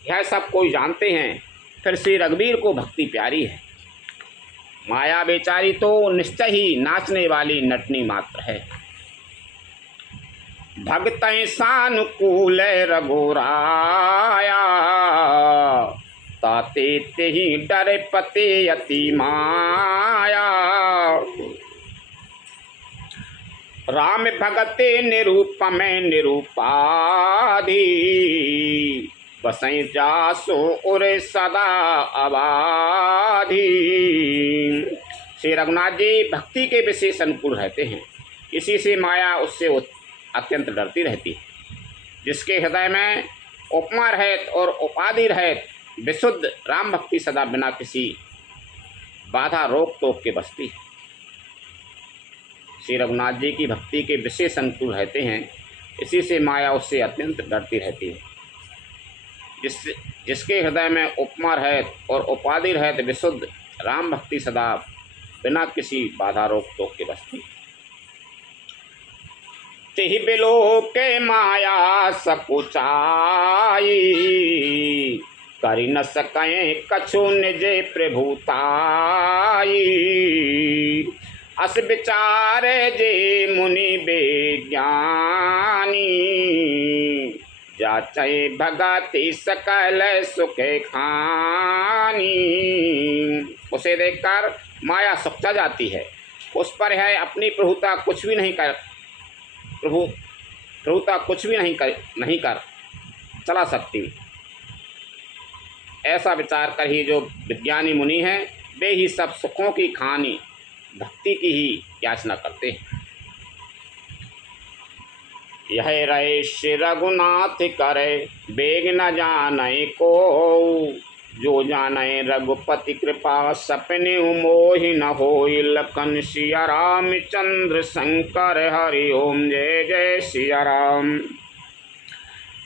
यह सब कोई जानते हैं। फिर श्री रघुवीर को भक्ति प्यारी है। माया बेचारी तो निश्चय ही नाचने वाली नटनी मात्र है। भगतैं सानुकूल रघुराया, ताते तेहि डर पते अति माया, राम भगते निरूपम निरूपाधि, बसई जासो उरे सदा आबाधी। श्री रघुनाथ जी भक्ति के विशेष अनुकूल रहते हैं। इसी से माया उससे अत्यंत डरती रहती है। जिसके हृदय में उपमा रहित और उपाधि रहित विशुद्ध राम भक्ति सदा बिना किसी बाधा रोक टोक के बसती है। श्री रघुनाथ जी की भक्ति के विशेष अनुकूल रहते हैं। इसी से माया उससे अत्यंत डरती रहती है। जिसके हृदय में उपमा रहित और उपाधि रहित विशुद्ध राम भक्ति सदा बिना किसी बाधा रोक टोक के बसती। तिहि बिलो के माया सकुचाई, करि न सकें कछु निजे प्रभुताई, अस विचारे जे मुनि बेज्ञानी, जाचै भगति सकल सुखे खानी। उसे देखकर माया सुखता जाती है। उस पर है अपनी प्रभुता कुछ भी नहीं कर प्रभुता कुछ भी नहीं कर चला सकती। ऐसा विचार कर ही जो विज्ञानी मुनि हैं वे ही सब सुखों की खानी भक्ति की ही याचना करते हैं। यह रहे श्री रघुनाथ करे, बेग न जाने को, जो जाने रघुपति कृपा सपने मोहि न होई लखन सिया राम चंद्र शंकर हरि ओम जय जय सिया राम।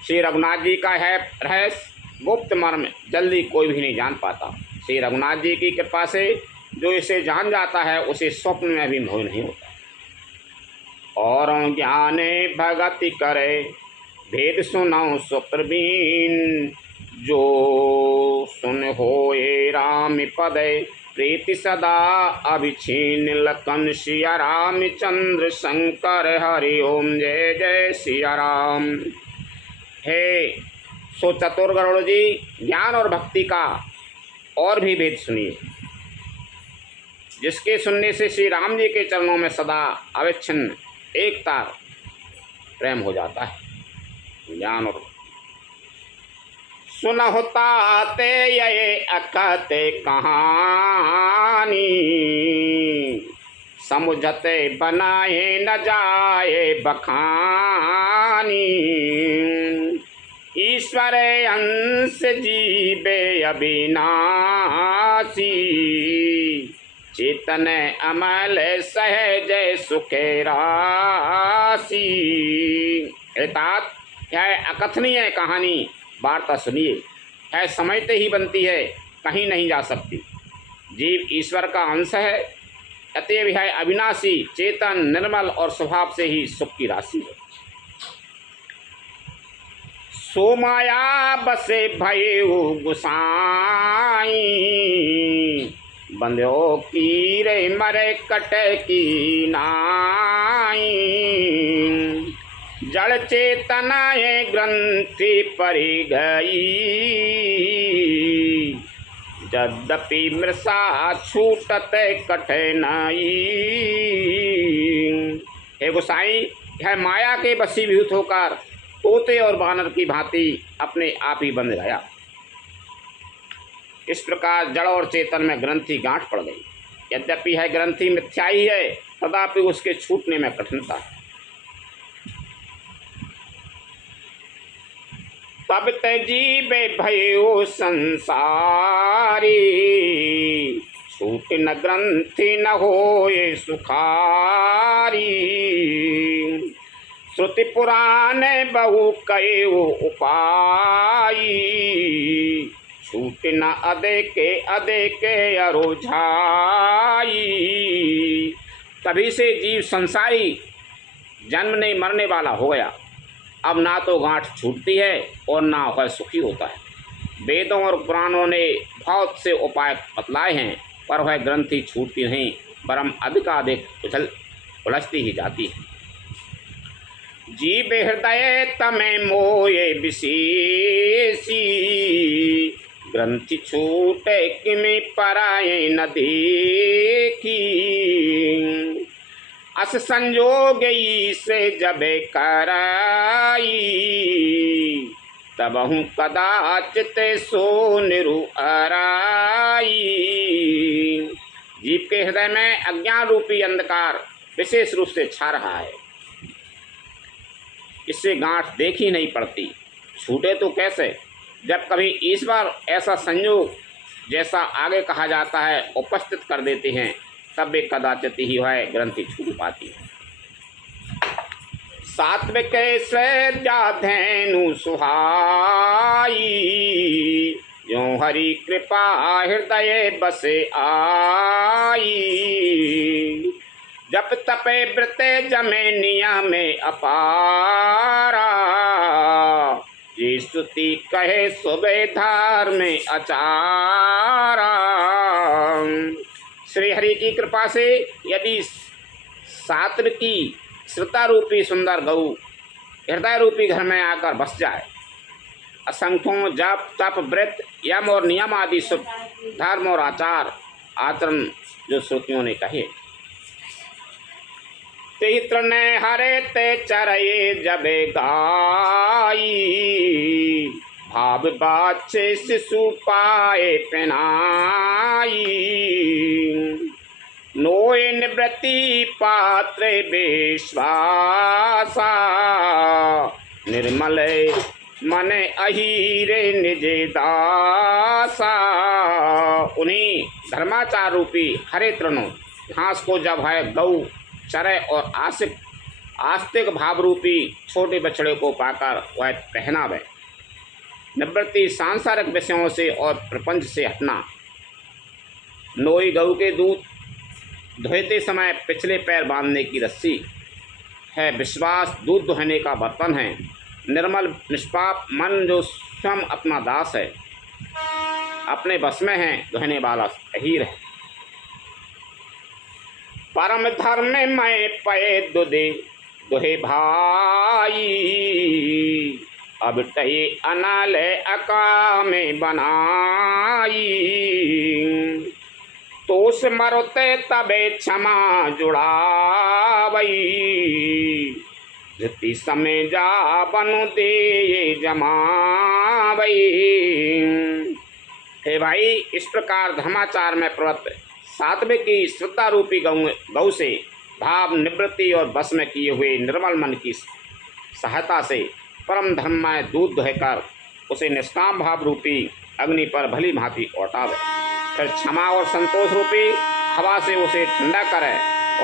श्री रघुनाथ जी का है रहस्य गुप्त मर्म जल्दी कोई भी नहीं जान पाता। श्री रघुनाथ जी की कृपा से जो इसे जान जाता है उसे स्वप्न में भी मोह नहीं होता। और ज्ञाने भगति करे भेद सुनाऊं सुप्रवीण, जो सुन होए राम पद प्रीति सदा अभिछीन लखन सिया राम चंद्र शंकर हरि ओम जय जय सिया राम। हे सो चतुर गरुड़ जी, ज्ञान और भक्ति का और भी भेद सुनिए, जिसके सुनने से श्री राम जी के चरणों में सदा अविच्छिन्न एक तार प्रेम हो जाता है। ज्ञान और सुन होता ते ये अकते कहानी, समुझते बनाए न जाए बखानी, ईश्वर अंश जीवे अविनाशी, चेतन अमल सहज सुखे राशि। अर्थात यह अकथनीय कहानी वार्ता सुनिए, है समझते ही बनती है, कहीं नहीं जा सकती। जीव ईश्वर का अंश है, अतएव है अविनाशी, चेतन, निर्मल और स्वभाव से ही सुख की राशि है। सो माया बसे भयो गुसाई, बंध्यो कीरे मरे कटे की नाई, जड़ चेतनाए ग्रंथि परी गई, यद्यपि मृषा छूटत कठिनाई। हे गोसाई, यह माया के वशीभूत होकर तोते और बानर की भांति अपने आप ही बंध गया। इस प्रकार जड़ और चेतन में ग्रंथि गांठ पड़ गई। यद्यपि यह ग्रंथि मिथ्या ही है, तथापि उसके छूटने में कठिनता है। तब ते जीवे भयो संसारी, छूट न ग्रंथि न होए सुखारी, श्रुति पुराण बहु कयो उपाई, छूट न अदे के अरोझाई। तभी से जीव संसारी, जन्मने मरने वाला हो गया। अब ना तो गांठ छूटती है और ना वह सुखी होता है। वेदों और पुराणों ने बहुत से उपाय बतलाए हैं, पर वह ग्रंथि छूटती नहीं, वरम अधिकाधिक उलझती ही जाती है। जीव हृदय तमे मोये विशेषी, ग्रंथि छूटे किमि पराये न देखी, अस संजोग से जबे कराई, तबहु कदाचित सो निरु अराई। जीव के हृदय में अज्ञान रूपी अंधकार विशेष रूप से छा रहा है, इससे गांठ देखी नहीं पड़ती। छूटे तो कैसे, जब कभी ईश्वर ऐसा संयोग जैसा आगे कहा जाता है उपस्थित कर देते हैं, तब वे कदाचित ही वह ग्रंथि छूट पाती है। सात्विक धेनु सुहाई, जो हरि कृपा हृदय बसे आई, जप तपे व्रते जमे नियमे अपारा, जी स्तुति कहे सुबेधार में अचारा। श्री हरि की कृपा से यदि सात्विकी श्रुता रूपी सुंदर गौ हृदय रूपी घर में आकर बस जाए, असंख्यों जप तप व्रत यम और नियम आदि शुभ धर्म और आचरण जो श्रुतियों ने कहे, चित्र ने हरे ते चरये जबे गाई, भाव बाचे शिशु पाए पेनाई, नोए निवृत्ति पात्र विश्वासा, निर्मल मन अहीरे निजे दासा। उन्हीं धर्माचार रूपी हरे तृणों घास को जब है गौ चरे और आस्तिक भाव रूपी छोटे बछड़े को पाकर वह पहनावे। निवृत्ति सांसारिक विषयों से और प्रपंच से हटना। नोई गऊ के दूध धोते समय पिछले पैर बांधने की रस्सी है। विश्वास दूध दुहने का बर्तन है। निर्मल निष्पाप मन जो स्वयं अपना दास है, अपने बस में है, दुहने वाला अहीर है। परम धर्म मैं पए दुदे दुहे भाई, अब तय अनाल अका में बनाई। तोस मरोते तबे क्षमा जुड़ावई, धृति समय जा बनु दे जमावई। हे भाई, इस प्रकार धर्माचार में प्रवृत्त सात्विक की श्रद्धा रूपी गौ से भाव निवृत्ति और बस में किए हुए निर्मल मन की सहायता से परम धर्म में दूध दुहकर उसे निष्काम भाव रूपी अग्नि पर भली भांति औटावे। फिर क्षमा और संतोष रूपी हवा से उसे ठंडा करे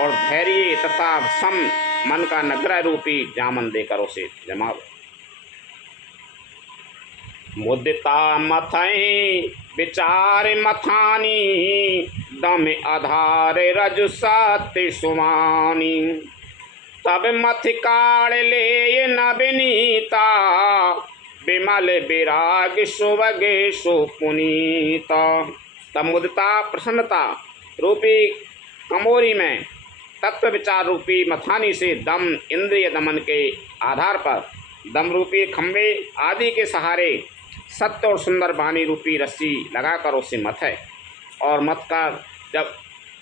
और धैर्य तथा सम मन का नग्रह रूपी जामन देकर उसे जमावे। मुदिता मथई विचार मथानी, दम आधार रजु सत्य सुमानी। तब मथ काड़ ले नवनीता, विमल विराग सुवगे सुपुनीता। तब मुदिता प्रसन्नता रूपी कमोरी में तत्व विचार रूपी मथानी से दम इंद्रिय दमन के आधार पर दम रूपी खंभे आदि के सहारे सत्य और सुंदर वाणी रूपी रस्सी लगाकर उसे मथे और मत कर जब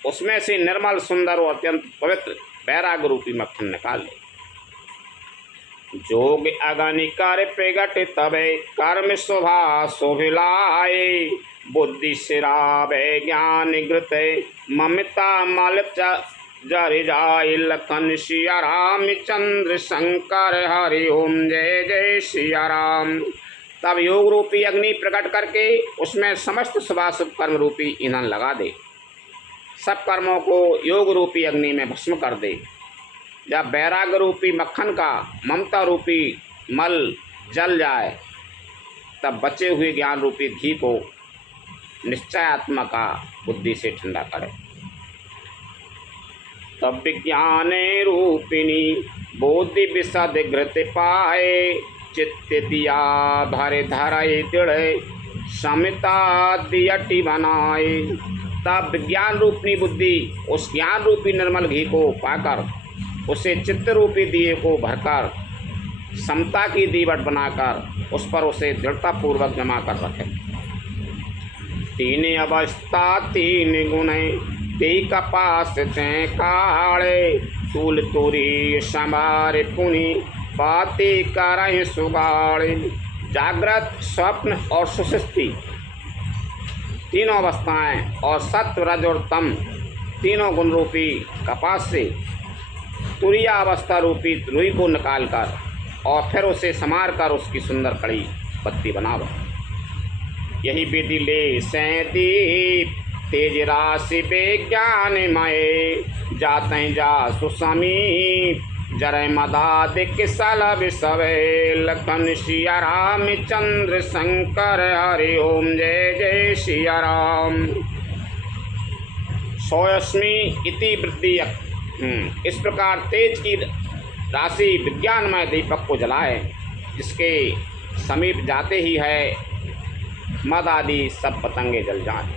उसमें से निर्मल सुंदर और अत्यंत पवित्र वैराग रूपी मक्खन निकाल ले। जोग अगनि कर प्रगट तबे कर्म शोभा शोभिलाए, बुद्धि सिरावे ज्ञान घृत ममता मल जर जाय। लखन सिया राम चंद्र शंकर हरि ओम जय जय सिया राम। तब योग रूपी अग्नि प्रकट करके उसमें समस्त शुभाशुभ कर्म रूपी ईंधन लगा दे। सब कर्मों को योग रूपी अग्नि में भस्म कर दे। जब वैराग रूपी मक्खन का ममता रूपी मल जल जाए, तब बचे हुए ज्ञान रूपी घी को निश्चयात्मा का बुद्धि से ठंडा करे। तब विज्ञान रूपिणी बोधि विशद घृत पाए, चित्त दिया धरे धराए दृढ़ समिता दियटी बनाए। तब ज्ञान रूपनी बुद्धि उस ज्ञान रूपी निर्मल घी को पाकर उसे चित्त रूपी दिए को भरकर समता की दीवट बनाकर उस पर उसे दृढ़ता पूर्वक जमा कर रखे। तीन अवस्था तीन गुण ते कपास ते काले, तूल तोरी संभार पुनि बाते करय सुगाड़े। जागृत स्वप्न और सुषुप्ति तीनों अवस्थाएं और सत्व रज और तम तीनों गुण रूपी कपास से तुरिया अवस्था रूपी रुई को निकालकर और फिर उसे संवार कर उसकी सुंदर कड़ी पत्ती बनावे। यही विधि ले सैदीप तेज राशि विज्ञानमय, जाते जा सुसमीप जरय मदाद किसल विसवे। लखन सिया राम चंद्र शंकर हरि ओम जय जय सिया राम। सोयस्मी इति वृद्धि। इस प्रकार तेज की राशि विज्ञानमय दीपक को जलाए, जिसके समीप जाते ही है मद आदि सब पतंगे जल जाएं।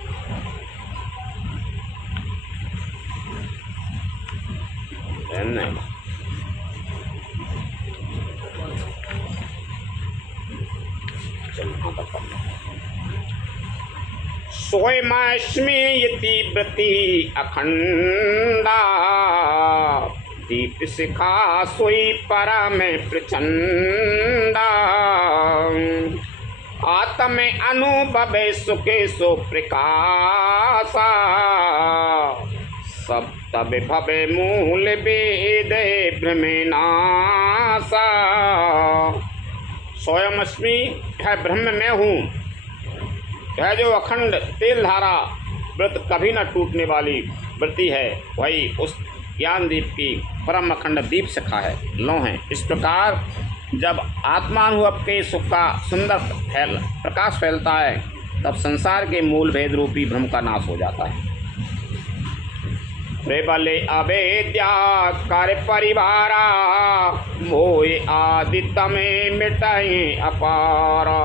सोयमाश्मी यति व्रति अखंडा, दीप शिखा सोई परम प्रचंडा। आत्म अनुभव सुखे सो प्रकाशा, सब तब भवे मूल वेद भ्रमे नासा। स्वयमस्मी है ब्रह्म मैं हूँ, यह जो अखंड तेल धारा व्रत कभी न टूटने वाली वृत्ति है, वही उस ज्ञान दीप की परम अखंड दीप शिखा है, लो है। इस प्रकार जब आत्मानुभव के सुख का सुंदर प्रकाश फैलता है, तब संसार के मूल भेद रूपी भ्रम का नाश हो जाता है। प्रबले अवेद्या कर परिवारा, मोय आदि तमे मिटाए अपारा,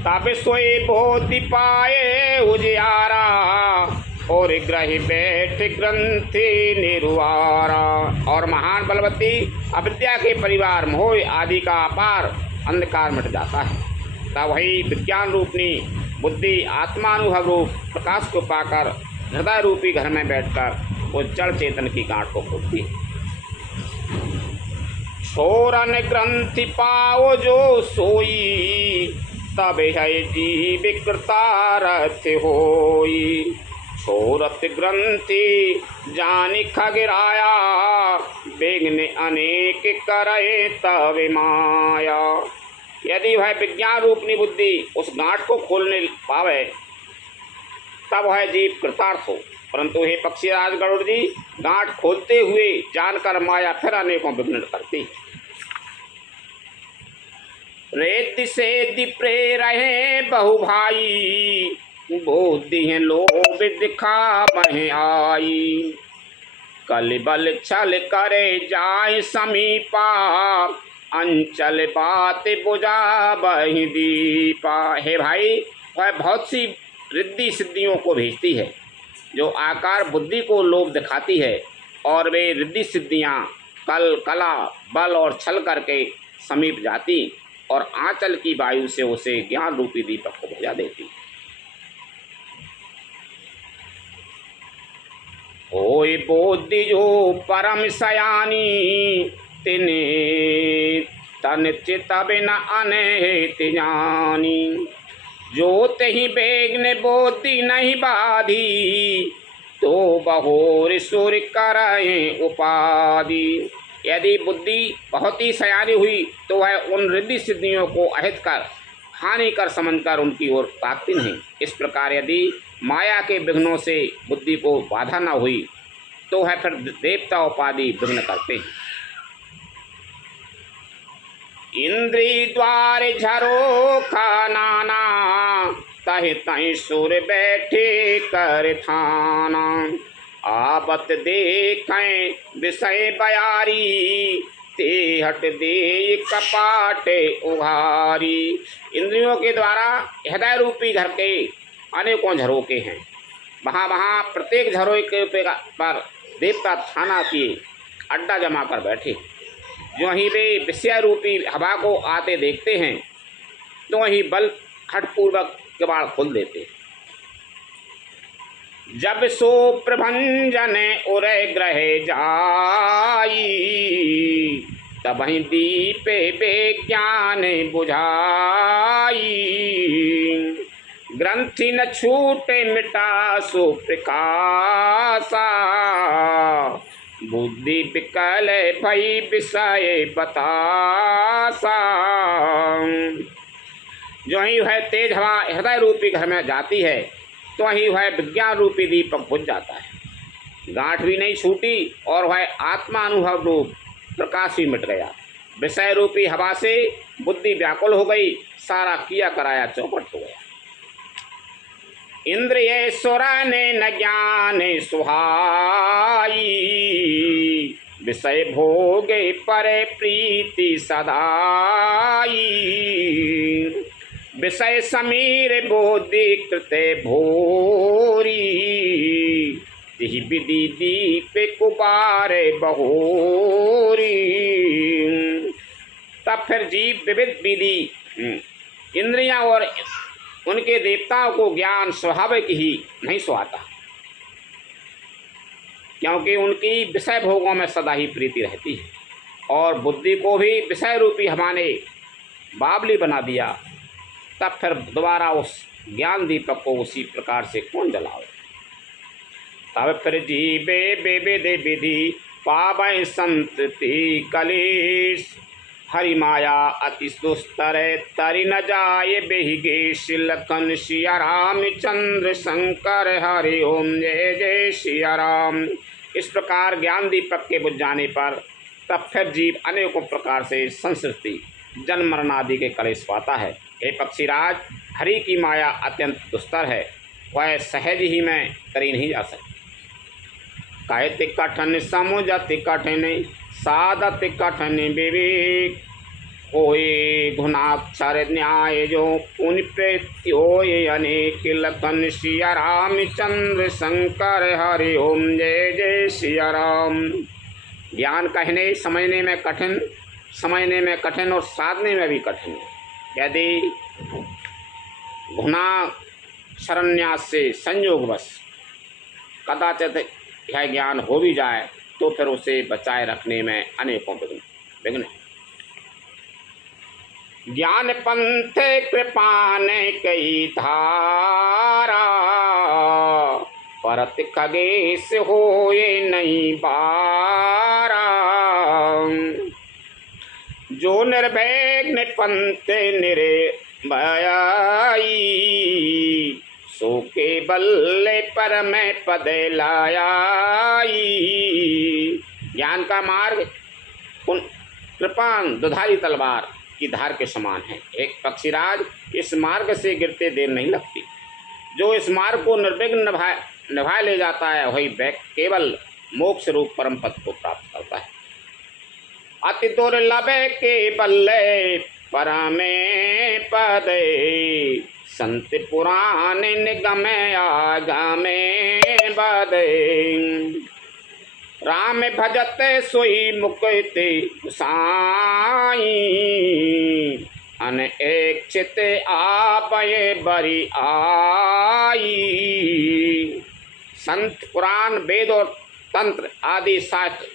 तब सोए बोधि पाए उजियारा, और ग्रह बैठ ग्रंथि निर्वारा। और महान बलवती अविद्या के परिवार मोह आदि का अपार अंधकार मिट जाता है, तब वही विज्ञान रूपनी बुद्धि आत्मानुभव रूप प्रकाश को पाकर हृदय रूपी घर में बैठकर उस जड़ चेतन की गांठ को खोलती है। छोरन ग्रंथि पाओ जो सोई, तब है जीव कृतारथ होई, छोरत ग्रंथि जानि खगिराया, बेगने अनेक करे तब माया। यदि वह विज्ञान रूपनी बुद्धि उस गांठ को खोलने पावे, तब वह जीव कृतार्थ हो। परंतु हे पक्षीराज गरुड़ जी, गांठ खोलते हुए जानकर माया फिर अनेकों विघ्न करती। रेत से दिप्रे रहे बहु भाई, बोधि है लोभ दिखा बहे आई, कल बल छल करे जाय समीपा, अंचल बात बुझा बहि दीपा। हे भाई, वह बहुत सी रिद्धि सिद्धियों को भेजती है जो आकार बुद्धि को लोभ दिखाती है, और वे रिद्धि सिद्धियाँ कल कला बल और छल करके समीप जाती और आंचल की वायु से उसे ज्ञान रूपी दीपक को बुझा देती। होय बोधि जो परम सयानी, तिने तन चित बिना अनहित जानी, जो तहि बेगने बोधि नहीं बाधी, तो बहोर सुर करे उपाधि। यदि बुद्धि बहुत ही सयानी हुई तो वह उन रिद्धि सिद्धियों को अहित कर हानि कर समझकर उनकी ओर ताकती नहीं। इस प्रकार यदि माया के विघ्नों से बुद्धि को बाधा न हुई तो वह फिर देवता उपाधि विघ्न करते हैं। इंद्री द्वार झरो का नाना, तहि तहि सुर बैठे कर थाना, आबत देखें विषय बयारी, ते हट दे कपाट उघारी। इंद्रियों के द्वारा हृदय रूपी घर के अनेकों झरोके हैं, वहाँ वहाँ प्रत्येक झरोके पर देवता थाना किए अड्डा जमा कर बैठे। जो ही वे विषय रूपी हवा को आते देखते हैं तो वही बल हठपूर्वक किवाड़ खोल देते। जब सो प्रभंजन उरे ग्रह जाई, तब ही दीपे विज्ञान बुझाई, ग्रंथि न छूटे मिटा सो प्रकाशा, बुद्धि विकल भई विषय बतासा। जो ही वह तेज हवा हृदय रूपी घर में जाती है तो वही वह विज्ञान रूपी दीपक बुझ जाता है। गांठ भी नहीं छूटी और वह आत्मानुभव रूप प्रकाश भी मिट गया। विषय रूपी हवा से बुद्धि व्याकुल हो गई, सारा किया कराया चौपट हो गया। इंद्रिय सुर ने न ज्ञान सुहाई, विषय भोगे पर प्रीति सदाई, विषय समीर बोधि कृते भोरी, तिहि विधि दीप कुबार बहोरी। तब फिर जीव विविध विधि इंद्रियां और उनके देवताओं को ज्ञान स्वाभाविक ही नहीं सुहाता, क्योंकि उनकी विषय भोगों में सदा ही प्रीति रहती है, और बुद्धि को भी विषय रूपी हमारे बावली बना दिया। तब फिर दोबारा उस ज्ञान दीपक को उसी प्रकार से कौन जलावे। तब फिर जीवे विविध विधि पावै संतति कलेश, हरि माया अति दुस्तर तरि न जाए बेहिगेश लखन सिया राम चंद्र शंकर हरि ओम जय जय सिया राम। इस प्रकार ज्ञान दीपक के बुझ जाने पर तब फिर जीव अनेकों प्रकार से संसृति जन्म मरण आदि के कलेश पाता है। हे पक्षीराज, हरि की माया अत्यंत दुस्तर है, वह सहज ही में तरी नहीं जा सकती। कहते कठिन समुझति कठिन साधत कठिन विवेक, कोई गुणाक्षर न्याय जो पुण्य प्रेत्य होय अनेक लखन सिया राम चंद्र शंकर हरि ओम जय जय सिया राम। ज्ञान कहने समझने में कठिन, समझने में कठिन और साधने में भी कठिन। यदि गुना शरण्यास से संयोगवश कदाचित यह ज्ञान हो भी जाए तो फिर उसे बचाए रखने में अनेकों विघ्न। ज्ञान पंथ कृपा ने कई धारा, परत खगेश होए नहीं बारा। जो निर्भय पंथ निर्भयाई, सो के बल्ले पर मैं पद लायाई। ज्ञान का मार्ग कृपान दुधारी तलवार की धार के समान है। एक पक्षीराज, इस मार्ग से गिरते देर नहीं लगती। जो इस मार्ग को निर्विघ्न निभा ले जाता है वही केवल मोक्ष रूप परम पद को प्राप्त करता है। अति दुर्लभ के बल्ले परमे पद, संत पुराण निगम आगमे बदे। राम भजत सोई मुक्ति साई, अन एक चित आपये बरी आई। संत पुराण वेद और तंत्र आदि शास्त्र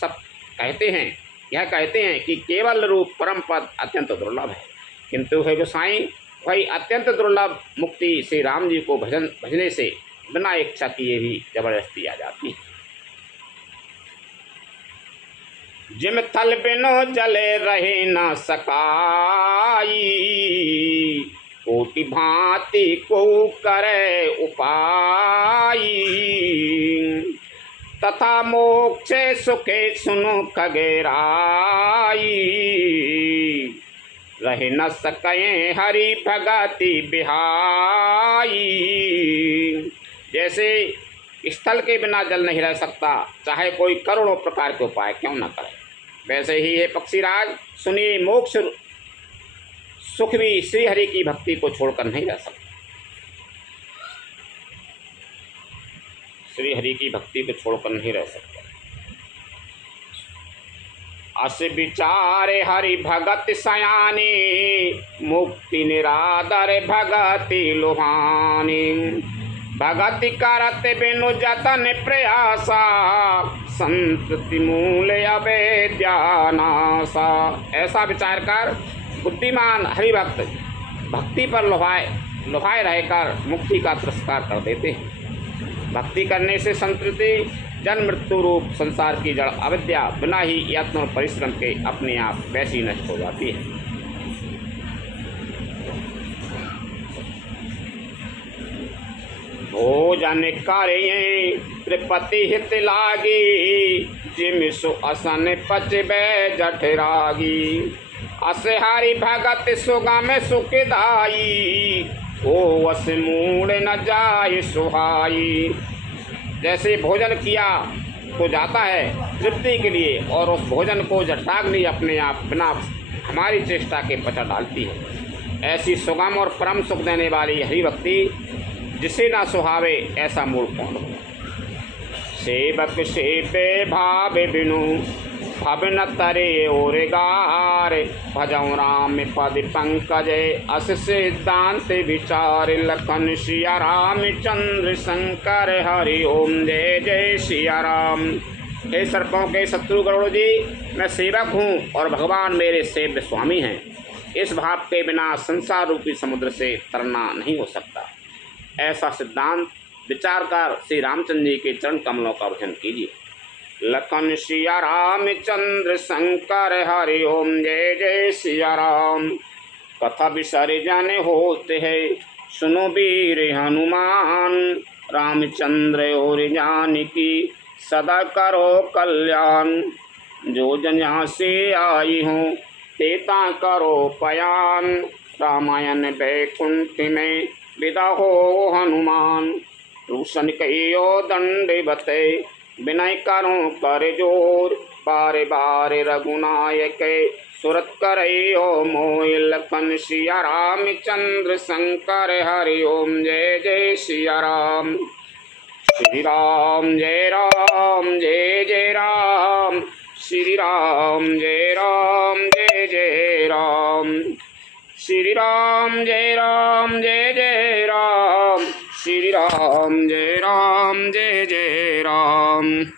सब कहते हैं, यह कहते हैं कि केवल रूप परम पद अत्यंत दुर्लभ है, किंतु है गोसाई वही अत्यंत दुर्लभ मुक्ति श्री राम जी को भजने से बिना इच्छा किए भी जबरदस्ती आ जाती है। जिम थल बिनो जले रहे न सकाई, कोटि भांति को करे उपाई। तथा मोक्ष सुखे सुनो खगेराई, रह न सकें हरि भगति बिहाई। जैसे स्थल के बिना जल नहीं रह सकता, चाहे कोई करोड़ों प्रकार के उपाय क्यों न करे, वैसे ही है पक्षीराज सुनिए, मोक्ष सुख भी श्री हरि की भक्ति को छोड़कर नहीं रह सकता। श्री हरि की भक्ति को छोड़कर नहीं रह सकता। अस विचारे हरि भगत सयानी, मुक्ति निरादर भगति लुहानी। भगति करत बिनु जतन प्रयासा, संतति मूल अवेद्यानासा। ऐसा विचार कर बुद्धिमान हरिभक्त भक्ति पर लुभाए रहकर मुक्ति का तिरस्कार कर देते हैं। भक्ति करने से संतति जन्म मृत्यु रूप संसार की जड़ अविद्या बिना ही यत्न और परिश्रम के अपने आप वैसी नष्ट हो जाती है। भोजन करे त्रिपति हित लागी, जिम सु असन पचबे जठरागी। अस हरि भगत सुगम सुखदाई, ओ अस मूड न जाय सुहाई। जैसे भोजन किया तो जाता है तृप्ति के लिए, और उस भोजन को जठराग्नि अपने आप बिना हमारी चेष्टा के पचा डालती है। ऐसी सुगम और परम सुख देने वाली हरिभक्ति जिसे ना सुहावे, ऐसा मूल कौन हो। सेवक सेवे भाव बिनु, भव न तरे और गार। भजऊ राम पद पंकज, अस सिद्धांत विचार। लखन सिया राम चंद्र शंकर हरि ओम जय जय सिया राम। हे सर्पों के शत्रु गरुड़ जी, मैं सेवक हूँ और भगवान मेरे सेव्य स्वामी हैं। इस भाव के बिना संसार रूपी समुद्र से तरना नहीं हो सकता। ऐसा सिद्धांत विचार कर श्री रामचंद्र जी के चरण कमलों का भजन कीजिए। लखन सिया राम चंद्र शंकर हरि ओम जय जय सिया राम। कथा विसर्जन होते है सुनो वीर हनुमान, रामचंद्र और जानकी सदा करो कल्याण। जो जन यहाँ से आई हूँ तेता करो पयान, रामायण बैकुंठ में विदा हो हनुमान। रूसन कहियो दंड बते विनय करो कर जोर, बारे बारे रघुनायक सुरत करयो मोय। लखन सिया राम चंद्र शंकर हरि ओम जय जय सिया राम। श्री राम जय राम जय जय राम, श्री राम जय राम जय जय राम। श्री राम जय राम जय जय राम, श्री राम जय राम जय जय राम।